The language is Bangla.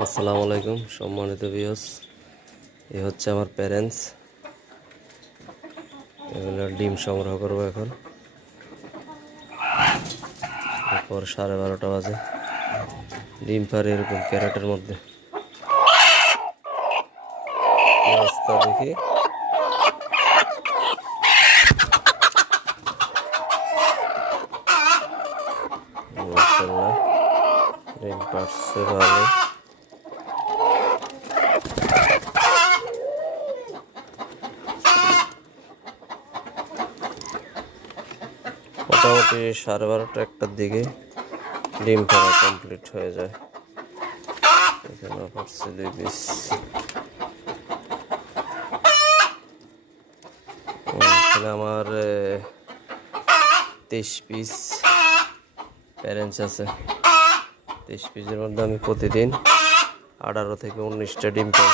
আসসালামু আলাইকুম সম্মানিত ভিউয়ার্স, এই হচ্ছে আমার প্যারেন্টস। এগুলো ডিম সংগ্রহ করবো এখন। এরপর 12:30 বাজে। ডিম পারে এরকম ক্যারেটের মধ্যে। অবস্থা দেখি মাশাআল্লাহ, ডিম পারছে ভালো। মোটামুটি 12:30-1টার দিকে ডিম পাড়া কমপ্লিট হয়ে যায়। এখানে পারছে 2 পিস। এখানে আমার 23 পিস প্যারেন্টস আছে। 23 পিসের মধ্যে আমি প্রতিদিন 18 থেকে 19টা ডিম পাই।